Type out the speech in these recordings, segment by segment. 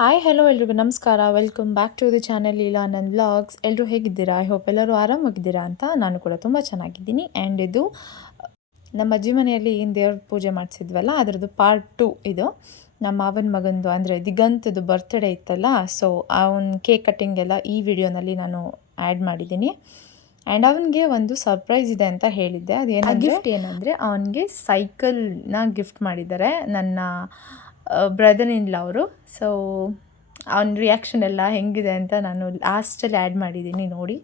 Hi hello ಎಲ್ರಿಗೂ ನಮಸ್ಕಾರ. Welcome back to the channel Leela ನನ್ನ ವ್ಲಾಗ್ಸ್. ಎಲ್ಲರೂ ಹೇಗಿದ್ದೀರಾ? ಐ ಹೋಪ್ ಎಲ್ಲರೂ ಆರಾಮಾಗಿದ್ದೀರಾ ಅಂತ. ನಾನು ಕೂಡ ತುಂಬ ಚೆನ್ನಾಗಿದ್ದೀನಿ. ಆ್ಯಂಡ್ ಇದು ನಮ್ಮ ಅಜ್ಜಿ ಮನೆಯಲ್ಲಿ ಏನು ದೇವ್ರ ಪೂಜೆ ಮಾಡಿಸಿದ್ವಲ್ಲ ಅದರದ್ದು ಪಾರ್ಟ್ 2 ಇದು. ನಮ್ಮ ಮಾವನ ಮಗಂದು ಅಂದರೆ ದಿಗಂತದ್ದು ಬರ್ತ್ಡೇ ಇತ್ತಲ್ಲ, ಸೊ ಅವನ ಕೇಕ್ ಕಟ್ಟಿಂಗ್ ಎಲ್ಲ ಈ ವಿಡಿಯೋನಲ್ಲಿ ನಾನು ಆ್ಯಡ್ ಮಾಡಿದ್ದೀನಿ. ಆ್ಯಂಡ್ ಅವನಿಗೆ ಒಂದು ಸರ್ಪ್ರೈಸ್ ಇದೆ ಅಂತ ಹೇಳಿದ್ದೆ. ಅದೇನು ಗಿಫ್ಟ್ ಏನಂದರೆ ಅವನಿಗೆ ಸೈಕಲ್ನ ಗಿಫ್ಟ್ ಮಾಡಿದ್ದಾರೆ ನನ್ನ ಬ್ರದರ್ ಇನ್ ಲಾ ಅವರು. ಸೊ ಅವನ ರಿಯಾಕ್ಷನ್ ಎಲ್ಲ ಹೆಂಗಿದೆ ಅಂತ ನಾನು ಲಾಸ್ಟಲ್ಲಿ ಆ್ಯಡ್ ಮಾಡಿದ್ದೀನಿ, ನೋಡಿ.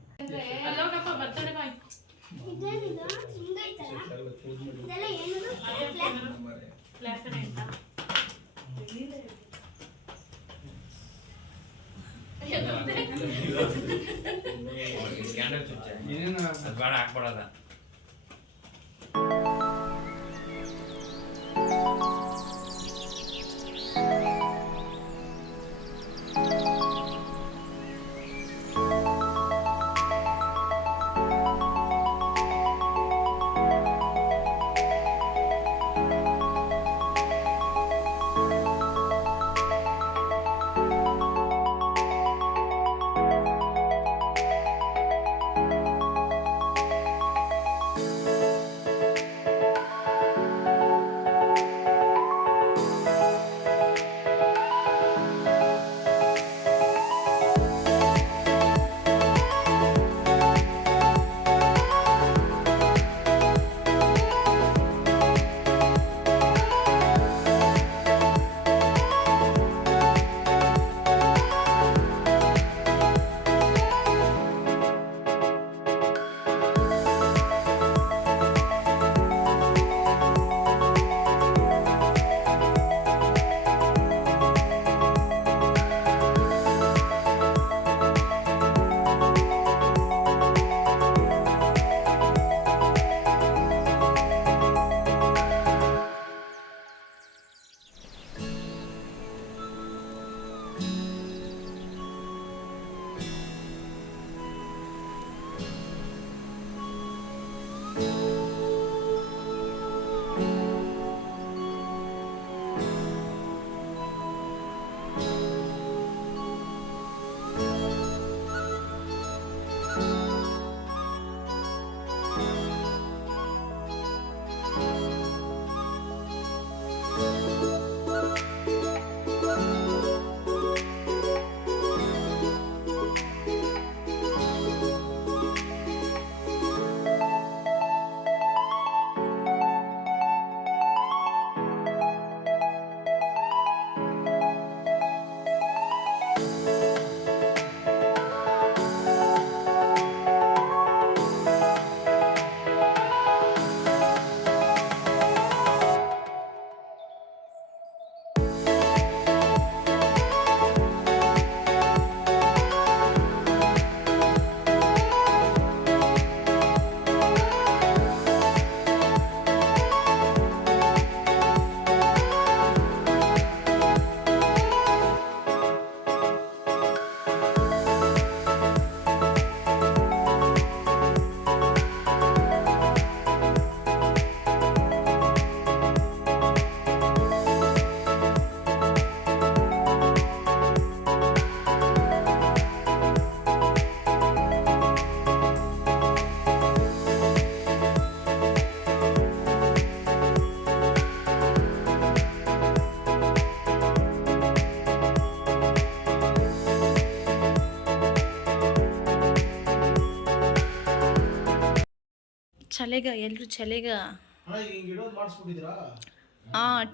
ಚಲೆಗ ಎಲ್ಲರೂ ಚಲೆಗ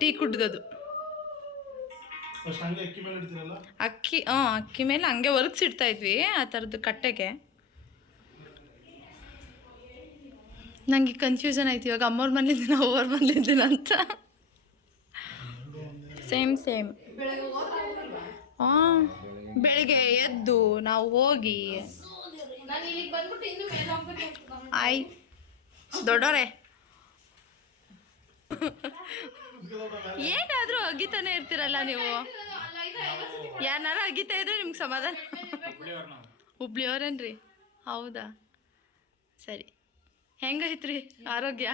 ಟೀ ಕುಡ್ದದು ಅಕ್ಕಿ ಅಕ್ಕಿ ಮೇಲೆ ಹಂಗೆ ಒರಗಿಸಿಡ್ತಾ ಇದ್ವಿ ಆ ಥರದ್ದು ಕಟ್ಟೆಗೆ. ನನಗೆ ಕನ್ಫ್ಯೂಷನ್ ಆಯ್ತು ಇವಾಗ ಅಮ್ಮವ್ರ ಮನೇಲಿದ್ದೀನ ಅವ್ರ ಮನೇಲಿದ್ದೀನ ಅಂತ. ಸೇಮ್ ಬೆಳಿಗ್ಗೆ ಎದ್ದು ನಾವು ಹೋಗಿ ದೊಡ್ಡೋರೆ ಏನಾದರೂ ಅಗಿತಾನೆ ಇರ್ತೀರಲ್ಲ ನೀವು. ಯಾರನ್ನಾರ ಅಗಿತಾ ಇದ್ರೆ ನಿಮ್ಗೆ ಸಮಾಧಾನ. ಹುಬ್ಳಿಯವ್ರೇನ್ರಿ? ಹೌದಾ, ಸರಿ. ಹೆಂಗೈತ್ರಿ ಆರೋಗ್ಯ?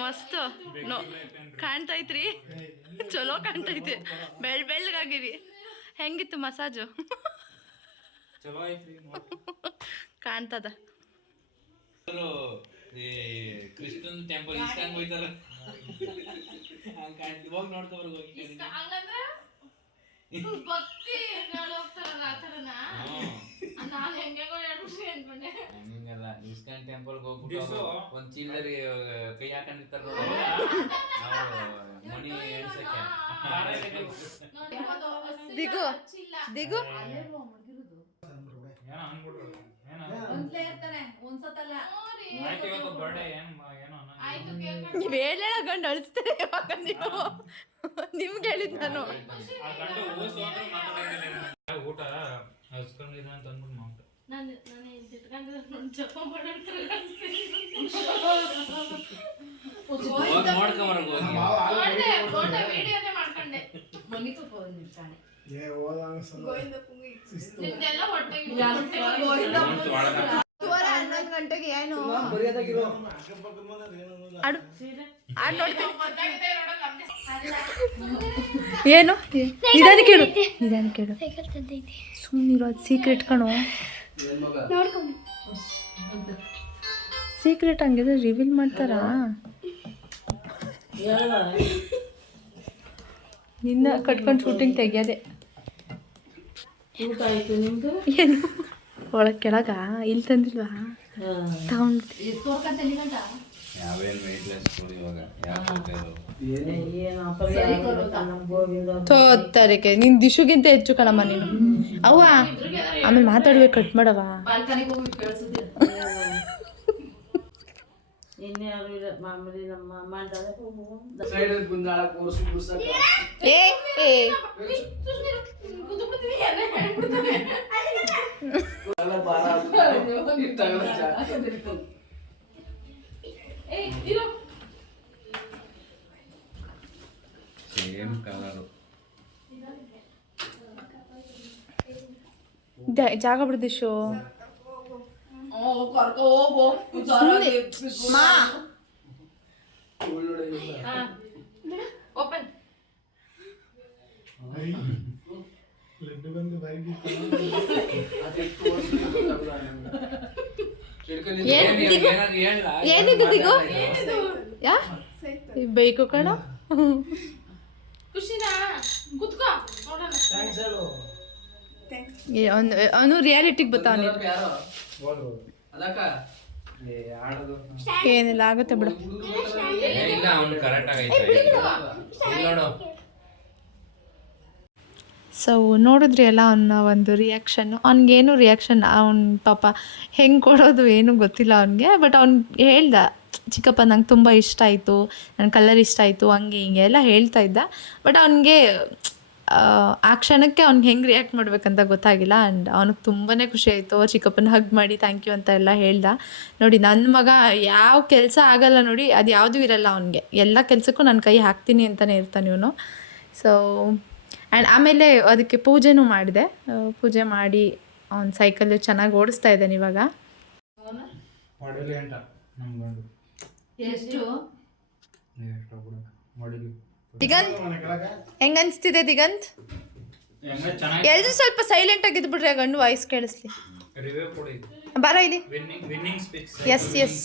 ಮಸ್ತ್ ನೋ ಕಾಣ್ತೈತ್ರಿ, ಚಲೋ ಕಾಣ್ತೈತಿ, ಬೆಳ್ಳಗಾಗಿರಿ. ಹೆಂಗಿತ್ತು ಮಸಾಜು? ಚಲೋ ಐತ್ರಿ, ಕಾಣ್ತದ. ಕೃಷ್ಣನ್ ಟೆಂಪಲ್ ಇಸ್ಕಾನ್ ಹೋಯ್ತಾರ, ಹೋಗಿ ನೋಡ್ಕೊಬರ್ಗ ಹೋಗಿ. ಹಂಗಲ್ಲ, ಇಸ್ಕಾನ್ ಟೆಂಪಲ್ ಹೋಗ್ಬಿಟ್ಟು ಒಂದ್ ಚಿಲ್ಲರಿ ಕೈ ಹಾಕೊಂಡಿರ್ತಾರ ಮಣಿ ಎಣ್ಸಕ್ಕೆ. ದಿಗು ದಿಗು ನೀವ್ ಹೇಳ ಗಂಡು ಅಳಿಸ್ತಾರೆ ಇವಾಗ. ನೀವು ನಿಮ್ಗೆ ಹೇಳಿದ್ ನಾನು ಊಟ ಹಸ್ಕೊಂಡಿದ ಅಂತ ಅಂದ್ಬಿಟ್ಟು ಮಾಡ್ತಾರೆ. ಗಂಟೆಗೆ ಏನು ಏನು ನಿಧಾನ ಕೇಳು, ನಿಧಾನ ಕೇಳು, ಸುಮ್ಮನಿರೋ. ಅದು ಸೀಕ್ರೆಟ್ ಕಣೋ, ಸೀಕ್ರೆಟ್. ಹಂಗಿದ್ರೆ ರಿವೀಲ್ ಮಾಡ್ತಾರಾ? ನಿನ್ನ ಕಟ್ಕೊಂಡು ಶೂಟಿಂಗ್ ತೆಗಿಯೋದೆ. ಏನು ಒಳಗೆ ಕೆಳಗ ಇಲ್ಲಿ ತಂದಿಲ್ವಾ? ತಗೊಂಡು ತೋತ್ತರಿಕೆ ನಿನ್ ದಿಶುಗಿಂತ ಹೆಚ್ಚು ಕಣಮ್ಮ ನೀನು. ಅವ್ವ ಆಮೇಲೆ ಮಾತಾಡ್ಬೇಕು, ಕಟ್ ಮಾಡವ. ಸೇಮ್ ಕಲರ್ ಜಾಗ ಬಿಡ್ದಿ ಶೋ. ಏನಿದು ದಿಗು? ಯಾ ಬೇಕು ಕಣ. ಅವನು ರಿಯಾಲಿಟಿಗೆ ಬರ್ತಾವ. ಏನಿಲ್ಲ, ಆಗುತ್ತೆ ಬಿಡು. ಸೊ ನೋಡಿದ್ರಿ ಅಲ್ಲ ಅವನ ಒಂದು ರಿಯಾಕ್ಷನ್ನು. ಅವ್ನಿಗೇನು ರಿಯಾಕ್ಷನ್, ಅವ್ನ ಪಾಪ ಹೆಂಗೆ ಕೊಡೋದು ಏನೂ ಗೊತ್ತಿಲ್ಲ ಅವನಿಗೆ. ಬಟ್ ಅವ್ನು ಹೇಳ್ದ, ಚಿಕ್ಕಪ್ಪ ನಂಗೆ ತುಂಬ ಇಷ್ಟ ಆಯಿತು, ನನ್ನ ಕಲರ್ ಇಷ್ಟ ಆಯಿತು, ಹಂಗೆ ಹಿಂಗೆ ಎಲ್ಲ ಹೇಳ್ತಾ ಇದ್ದ. ಬಟ್ ಅವನಿಗೆ ಆ ಕ್ಷಣಕ್ಕೆ ಅವ್ನಿಗೆ ಹೆಂಗೆ ರಿಯಾಕ್ಟ್ ಮಾಡ್ಬೇಕಂತ ಗೊತ್ತಾಗಿಲ್ಲ. ಆ್ಯಂಡ್ ಅವ್ನಿಗೆ ತುಂಬಾ ಖುಷಿ ಆಯಿತು. ಚಿಕ್ಕಪ್ಪನ ಹಗ್ ಮಾಡಿ ಥ್ಯಾಂಕ್ ಯು ಅಂತ ಎಲ್ಲ ಹೇಳ್ದ. ನೋಡಿ ನನ್ನ ಮಗ ಯಾವ ಕೆಲಸ ಆಗಲ್ಲ ನೋಡಿ, ಅದು ಯಾವುದೂ ಇರಲ್ಲ ಅವನಿಗೆ. ಎಲ್ಲ ಕೆಲಸಕ್ಕೂ ನಾನು ಕೈ ಹಾಕ್ತೀನಿ ಅಂತಲೇ ಇರ್ತಾನೆ ಇವನು. ಸೊ ಆ್ಯಂಡ್ ಆಮೇಲೆ ಅದಕ್ಕೆ ಪೂಜೆನೂ ಮಾಡಿದೆ. ಪೂಜೆ ಮಾಡಿ ಅವ್ನ ಸೈಕಲ್ ಚೆನ್ನಾಗಿ ಓಡಿಸ್ತಾ ಇದ್ದಾನೆ ಇವಾಗ. ದಿಗಂತ್ ಹೆಂಗ ಅನ್ಸ್ತಿದೆ ದಿಗಂತ್? ಎಲ್ರು ಸ್ವಲ್ಪ ಸೈಲೆಂಟ್ ಆಗಿದ್ದು ಬಿಡ್ರಿ, ಗಂಡು ವಾಯ್ಸ್ ಕೇಳಿಸ್ಲಿ. ಬಾರ ಇಲ್ಲಿ. S S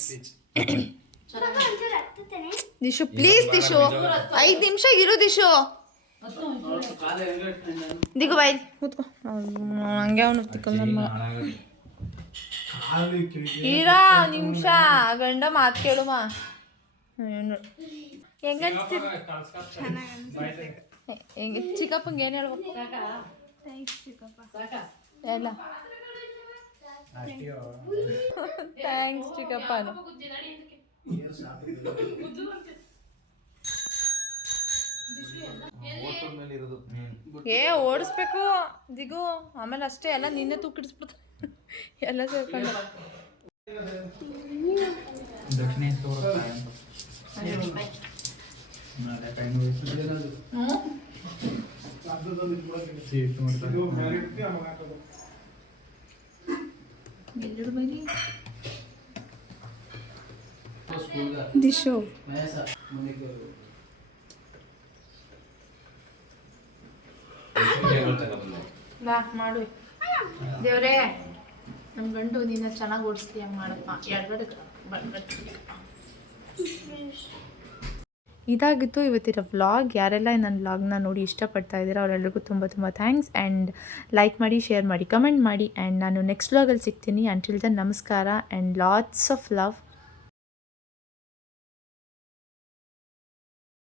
Dishu please, Dishu 5 ನಿಮಿಷ ಇರು ದಿಶು. ದಿಗು ಬಾಯ್ ಕೂತ್ಕೋ. ಹಂಗೆ ಅವನು ತಿಕ್ಕಲ್ ನಮ್ಮ ಇರಾ ನಿಮಿಷ ಗಂಡ ಮಾತು ಕೇಳುವ. ಹೆಂಗನ್ಸ್ತಿದ್ ಹೆಂಗೆ ಚಿಕ್ಕಪ್ಪಂಗೆ ಏನು ಹೇಳ್ಬೇಕು ಎಲ್ಲ? ಥ್ಯಾಂಕ್ಸ್ ಚಿಕ್ಕಪ್ಪ. ಓಡಿಸ್ಬೇಕು ದಿಗು, ಆಮೇಲೆ ಅಷ್ಟೇ ಎಲ್ಲ ನಿನ್ನೆ ತೂಕಿಡಿಸ್ಬಿಡ್ತಾರೆ ಎಲ್ಲ ಸೇರ್ಕೊಂಡು. ದಿಶು ಬಾ ಮಾಡು ದೇವ್ರೇ ನಮ್ಮ ಗಂಡು ನಿನ್ನ ಚೆನ್ನಾಗಿ ಓಡಿಸ್ತೀಯ ಮಾಡಪ್ಪ ಎಡಗಡೆ ಇದಾಗಿತ್ತು ಇವತ್ತಿನ ವ್ಲಾಗ್. ಯಾರೆಲ್ಲ ನನ್ನ ವ್ಲಾಗ್ನ ನೋಡಿ ಇಷ್ಟಪಡ್ತಾ ಇದ್ದೀರಾ ಅವರೆಲ್ಲರಿಗೂ ತುಂಬ ತುಂಬ ಥ್ಯಾಂಕ್ಸ್. ಆ್ಯಂಡ್ ಲೈಕ್ ಮಾಡಿ, ಶೇರ್ ಮಾಡಿ, ಕಮೆಂಟ್ ಮಾಡಿ. ಆ್ಯಂಡ್ ನಾನು ನೆಕ್ಸ್ಟ್ ವ್ಲಾಗಲ್ಲಿ ಸಿಗ್ತೀನಿ. ಅಂಟಿಲ್ ದೆನ್ ನಮಸ್ಕಾರ ಆ್ಯಂಡ್ ಲಾಟ್ಸ್ ಆಫ್ ಲವ್.